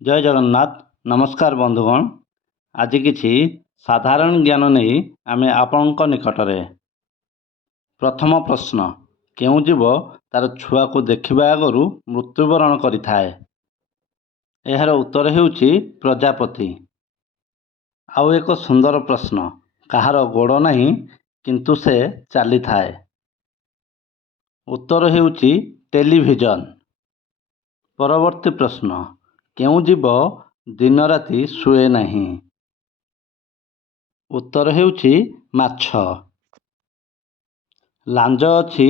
जय जगन्नाथ। नमस्कार बंधुगण। आज किछि साधारण ज्ञान नहीं आमे आपनक निकटरे। प्रथम प्रश्न, केउं जीव तार छुआ को देखिबा आगरु मृत्युवरण करिथाए? एहार उत्तर हेउछि प्रजापति। आउ एक सुंदर प्रश्न, कहार गोड़ नहीं किंतु से चली थाए? उत्तर हेउछि टेलीविजन। परवर्ती प्रश्न, केउं जीव दिन राति शुए नहीं? उत्तर हेउछि माछ। लांज अछि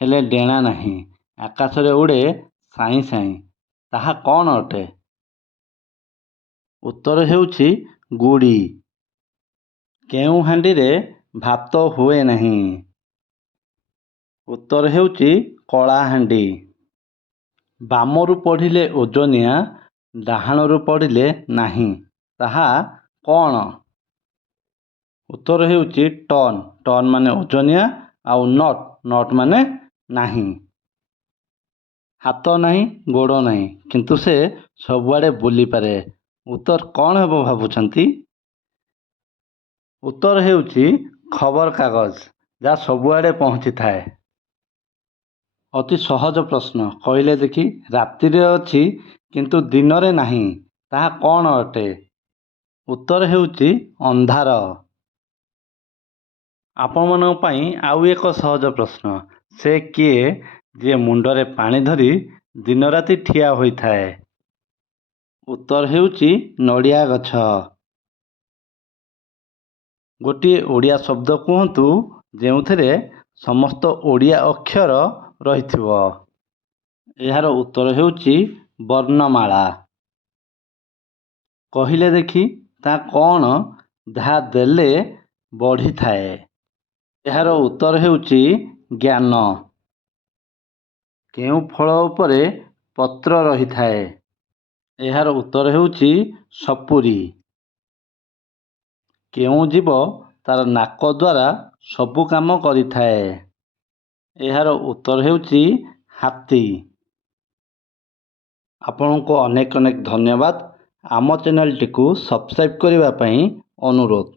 हेले डेणा नहीं, आकाश रे उड़े साई साई, ताहा कौन अटे? उत्तर हेउछि गुड़ी। केउं हांडी रे भात हुए नहीं? उत्तर हेउछि कला हांडी। बामरु पढ़िले ओजनिया, डाहाणरु पढ़िले नाही, ताहा कौन? उत्तर हेउछि टन। टन माने ओजनिया आउ नट, नट माने नाही। हाथ नहीं गोड़ नहीं किंतु से सबुआड़े बुली पारे, उत्तर कौन हेबो भाबुछंती? उत्तर हेउछि खबर कागज, जा सबुआड़े पहुँची थाए। अति सहज प्रश्न, कहले देखि। राति रे अछि किंतु दिन रे नहीं, ताहा कौन अटे? उत्तर हेउछि अंधार। आपण मानक पई आउ एक सहज प्रश्न, से किए जे मुंडरे पानी धरी दिन राति ठिया होई थाए? उत्तर हेउछि नड़िया गछ। गोटिए ओडिया शब्द कहतु जेउथिरे समस्त ओडिया अक्षर रहिथिबो। एहार उत्तर हेउछि वर्णमाला। कहिले देखि ता कौन धा देले बढ़ी थाए? एहार उत्तर हेउछि ज्ञान। केउं फल उपरे पत्र रही थाए? एहार उत्तर हेउछि सपुरी। केउं जीव तार नाक द्वारा सबु काम करिथाए? एहार उत्तर हेउछि हाथी। आपनको अनेक अनेक धन्यवाद। आम चैनल टी को सब्सक्राइब करने अनुरोध।